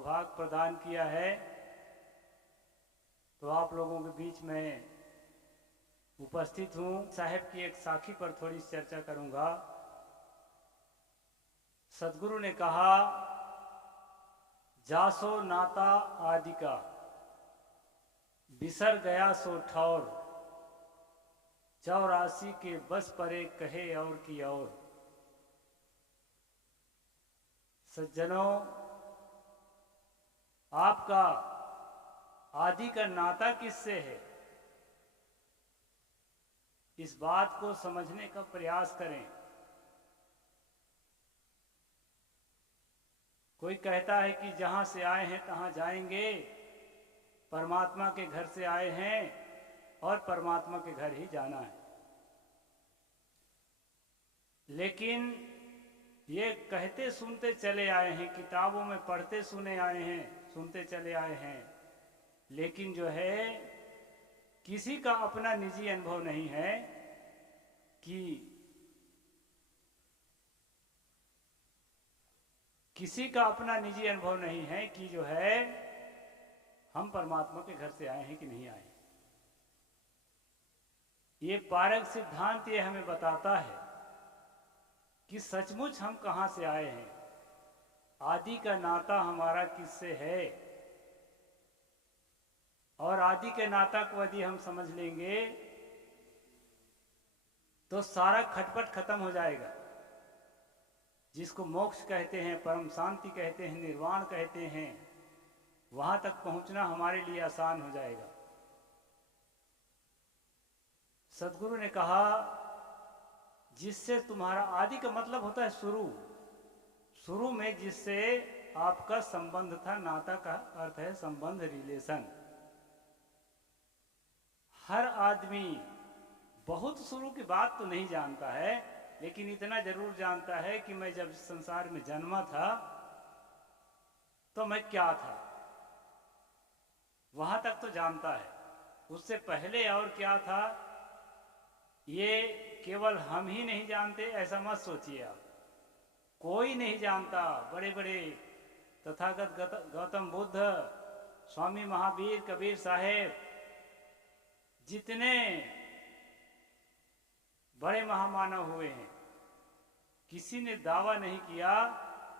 सौभाग्य प्रदान किया है, तो आप लोगों के बीच में उपस्थित हूँ। साहिब की एक साखी पर थोड़ी चर्चा करूँगा। सदगुरु ने कहा, जासो नाता आदि का, बिसर गया सो ठौर, 84 के बस परे कहे और की और। सज्जनों, आपका आदि का नाता किससे है, इस बात को समझने का प्रयास करें। कोई कहता है कि जहां से आए हैं तहां जाएंगे, परमात्मा के घर से आए हैं और परमात्मा के घर ही जाना है। लेकिन ये कहते सुनते चले आए हैं, किताबों में पढ़ते सुने आए हैं, सुनते चले आए हैं, लेकिन जो है किसी का अपना निजी अनुभव नहीं है कि किसी का अपना निजी अनुभव नहीं है कि जो है हम परमात्मा के घर से आए हैं कि नहीं आए। ये पारक सिद्धांत ये हमें बताता है कि सचमुच हम कहाँ से आए हैं, आदि का नाता हमारा किससे है। और आदि के नाता को यदि हम समझ लेंगे तो सारा खटपट खत्म हो जाएगा। जिसको मोक्ष कहते हैं, परम शांति कहते हैं, निर्वाण कहते हैं, वहां तक पहुंचना हमारे लिए आसान हो जाएगा। सदगुरु ने कहा, जिससे तुम्हारा, आदि का मतलब होता है शुरू, शुरू में जिससे आपका संबंध था, नाता का अर्थ है संबंध, रिलेशन। हर आदमी बहुत शुरू की बात तो नहीं जानता है, लेकिन इतना जरूर जानता है कि मैं जब संसार में जन्मा था तो मैं क्या था, वहां तक तो जानता है। उससे पहले और क्या था ये केवल हम ही नहीं जानते, ऐसा मत सोचिए आप। कोई नहीं जानता। बड़े बड़े तथागत गौतम बुद्ध, स्वामी महावीर, कबीर साहेब, जितने बड़े महामानव हुए हैं, किसी ने दावा नहीं किया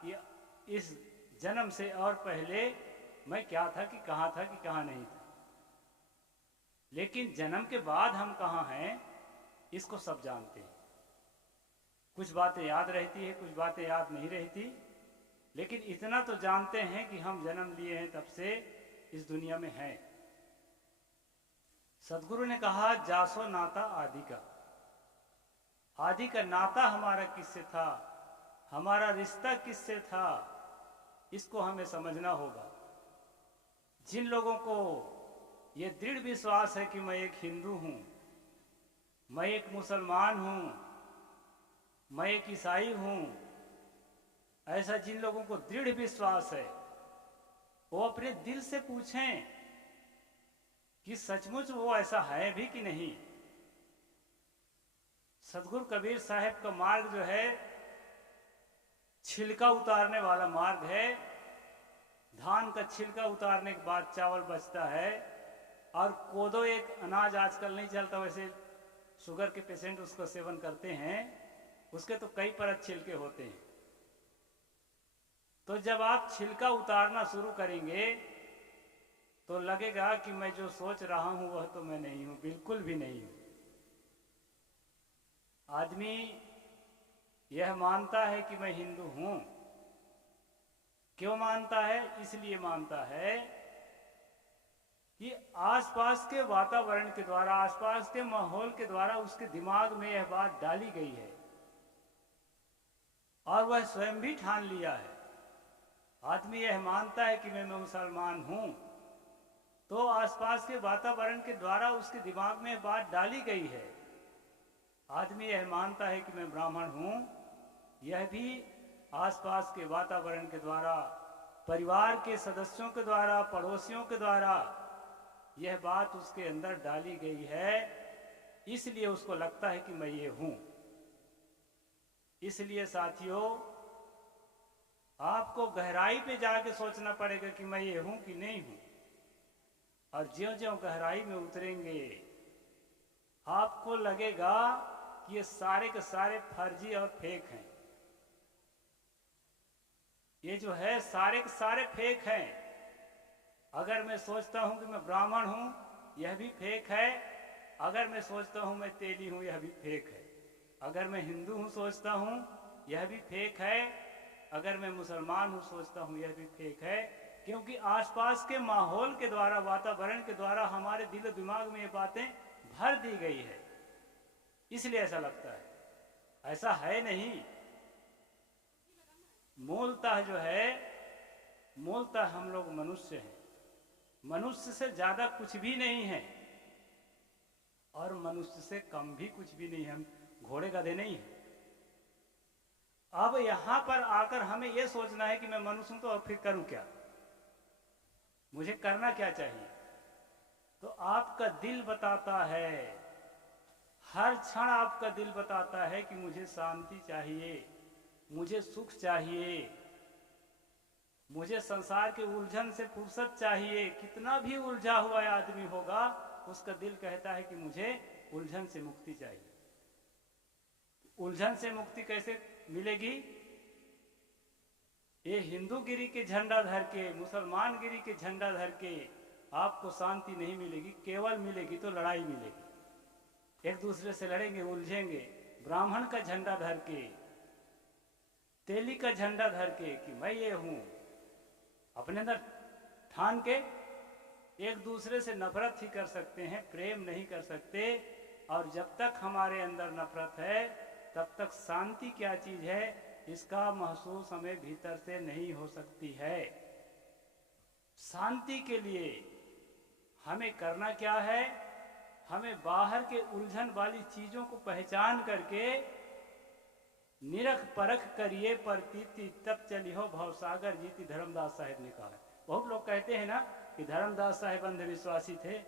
कि इस जन्म से और पहले मैं क्या था, कि कहाँ था, कि कहाँ नहीं था। लेकिन जन्म के बाद हम कहाँ हैं, इसको सब जानते हैं। कुछ बातें याद रहती है, कुछ बातें याद नहीं रहती, लेकिन इतना तो जानते हैं कि हम जन्म लिए हैं तब से इस दुनिया में हैं। सदगुरु ने कहा, जासो नाता आदि का, आदि का नाता हमारा किससे था, हमारा रिश्ता किससे था, इसको हमें समझना होगा। जिन लोगों को ये दृढ़ विश्वास है कि मैं एक हिंदू हूं, मैं एक मुसलमान हूं, मैं एक ईसाई हूं, ऐसा जिन लोगों को दृढ़ विश्वास है, वो अपने दिल से पूछें कि सचमुच वो ऐसा है भी कि नहीं। सदगुरु कबीर साहब का मार्ग जो है छिलका उतारने वाला मार्ग है। धान का छिलका उतारने के बाद चावल बचता है, और कोदो एक अनाज आजकल नहीं चलता, वैसे शुगर के पेशेंट उसको सेवन करते हैं, उसके तो कई परत छिलके होते हैं। तो जब आप छिलका उतारना शुरू करेंगे तो लगेगा कि मैं जो सोच रहा हूं वह तो मैं नहीं हूं, बिल्कुल भी नहीं हूं। आदमी यह मानता है कि मैं हिंदू हूं। क्यों मानता है? इसलिए मानता है कि आसपास के वातावरण के द्वारा, आसपास के माहौल के द्वारा उसके दिमाग में यह बात डाली गई है, और वह स्वयं भी ठान लिया है। आदमी यह मानता है कि मैं मुसलमान हूं, तो आसपास के वातावरण के द्वारा उसके दिमाग में बात डाली गई है। आदमी यह मानता है कि मैं ब्राह्मण हूं, यह भी आसपास के वातावरण के द्वारा, परिवार के सदस्यों के द्वारा, पड़ोसियों के द्वारा यह बात उसके अंदर डाली गई है, इसलिए उसको लगता है कि मैं ये हूं। इसलिए साथियों, आपको गहराई पे जाके सोचना पड़ेगा कि मैं ये हूं कि नहीं हूं। और ज्यों ज्यों गहराई में उतरेंगे आपको लगेगा कि ये सारे के सारे फर्जी और फेक हैं। ये जो है सारे के सारे फेक हैं। अगर मैं सोचता हूं कि मैं ब्राह्मण हूं, यह भी फेक है। अगर मैं सोचता हूं मैं तेली हूं, यह भी फेक है। अगर मैं हिंदू हूं सोचता हूं, यह भी फेक है। अगर मैं मुसलमान हूं सोचता हूं, यह भी फेक है। क्योंकि आसपास के माहौल के द्वारा, वातावरण के द्वारा हमारे दिल दिमाग में ये बातें भर दी गई है, इसलिए ऐसा लगता है। ऐसा है नहीं। मूलतः जो है, मूलतः हम लोग मनुष्य हैं। मनुष्य से ज्यादा कुछ भी नहीं है और मनुष्य से कम भी कुछ भी नहीं है। हम घोड़े गधे नहीं है। अब यहां पर आकर हमें यह सोचना है कि मैं मनुष्य हूं तो अब फिर करूं क्या, मुझे करना क्या चाहिए। तो आपका दिल बताता है, हर क्षण आपका दिल बताता है कि मुझे शांति चाहिए, मुझे सुख चाहिए, मुझे संसार के उलझन से फुर्सत चाहिए। कितना भी उलझा हुआ आदमी होगा, उसका दिल कहता है कि मुझे उलझन से मुक्ति चाहिए। उलझन से मुक्ति कैसे मिलेगी? ये हिंदू गिरी के झंडा धर के, मुसलमान गिरी के झंडा धर के आपको शांति नहीं मिलेगी। केवल मिलेगी तो लड़ाई मिलेगी, एक दूसरे से लड़ेंगे, उलझेंगे। ब्राह्मण का झंडा धर के, तेली का झंडा धर के कि मैं ये हूं, अपने अंदर ठान के एक दूसरे से नफरत ही कर सकते हैं, प्रेम नहीं कर सकते। और जब तक हमारे अंदर नफरत है तब तक शांति क्या चीज है इसका महसूस हमें भीतर से नहीं हो सकती है। शांति के लिए हमें करना क्या है? हमें बाहर के उलझन वाली चीजों को पहचान करके निरख परख करिए प्रतीति, तब चली हो भवसागर जीती, धर्मदास साहिब ने कहा है। बहुत लोग कहते हैं ना कि धर्मदास साहिब अंधविश्वासी थे,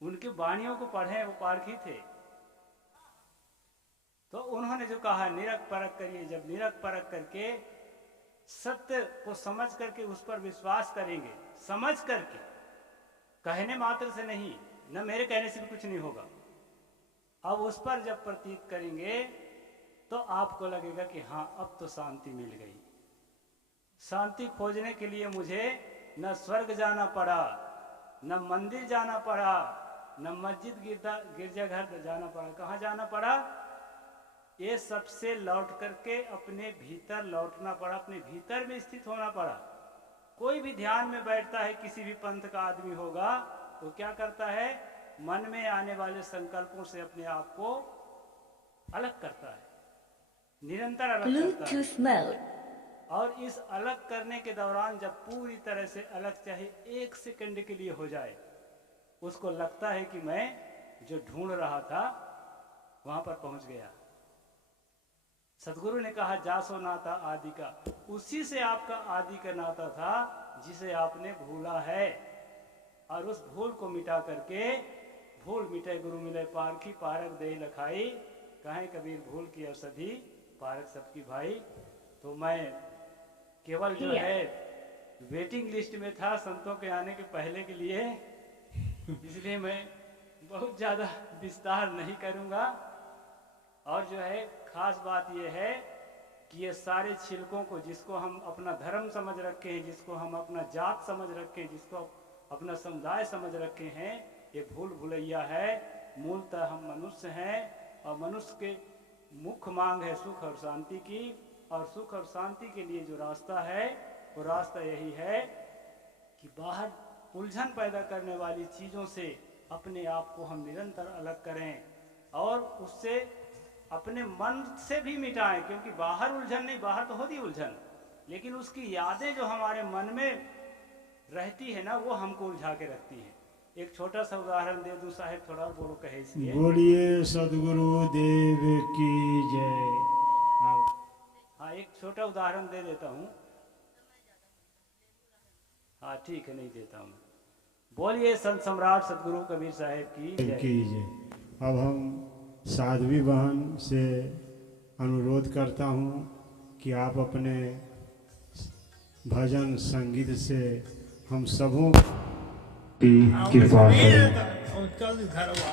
उनकी वाणियों को पढ़े, वो पारखी थे। तो उन्होंने जो कहा निरख परख करिए, जब निरख परख करके सत्य को समझ करके उस पर विश्वास करेंगे, समझ करके, कहने मात्र से नहीं, न मेरे कहने से भी कुछ नहीं होगा। अब उस पर जब प्रतीत करेंगे तो आपको लगेगा कि हाँ अब तो शांति मिल गई। शांति खोजने के लिए मुझे न स्वर्ग जाना पड़ा, न मंदिर जाना पड़ा, न मस्जिद गिरजाघर जाना पड़ा। कहाँ जाना पड़ा? ये सबसे लौट करके अपने भीतर लौटना पड़ा, अपने भीतर में स्थित होना पड़ा। कोई भी ध्यान में बैठता है, किसी भी पंथ का आदमी होगा, तो क्या करता है? मन में आने वाले संकल्पों से अपने आप को अलग करता है, निरंतर अलग करता है। और इस अलग करने के दौरान जब पूरी तरह से अलग, चाहे एक सेकंड के लिए हो जाए, उसको लगता है कि मैं जो ढूंढ रहा था वहां पर पहुंच गया। सदगुरु ने कहा जासो नाता आदि का, उसी से आपका आदि का नाता था जिसे आपने भूला है। और उस भूल को मिटा करके, भूल मिटे गुरु मिले पारखी, पारक दे लखाई, कहें कबीर भूल की औषधि, पारक सबकी भाई। तो मैं केवल जो है वेटिंग लिस्ट में था संतों के आने के पहले के लिए, इसलिए मैं बहुत ज़्यादा विस्तार नहीं करूँगा। और जो है खास बात यह है कि ये सारे छिलकों को, जिसको हम अपना धर्म समझ रखे हैं, जिसको हम अपना जात समझ रखे हैं, जिसको अपना समुदाय समझ रखे हैं, ये भूल भुलैया है। मूलतः हम मनुष्य हैं और मनुष्य के मुख्य मांग है सुख और शांति की। और सुख और शांति के लिए जो रास्ता है वो रास्ता यही है कि बाहर उलझन पैदा करने वाली चीज़ों से अपने आप को हम निरंतर अलग करें और उससे अपने मन से भी मिटाएं। क्योंकि बाहर उलझन नहीं, बाहर तो होती उलझन, लेकिन उसकी यादें जो हमारे मन में रहती है ना, वो हमको उलझा के रखती है। एक छोटा सा उदाहरण दे दूं साहेब, थोड़ा बोलो कहे इसलिए। बोलिए सदगुरु देव की जय। हाँ एक छोटा उदाहरण दे देता हूँ। हाँ ठीक है, नहीं देता हूँ। बोलिए संत सम्राट सदगुरु कबीर साहेब की जय। अब हम साध्वी बहन से अनुरोध करता हूँ कि आप अपने भजन संगीत से हम सबों की कृपा करें। चल घरवा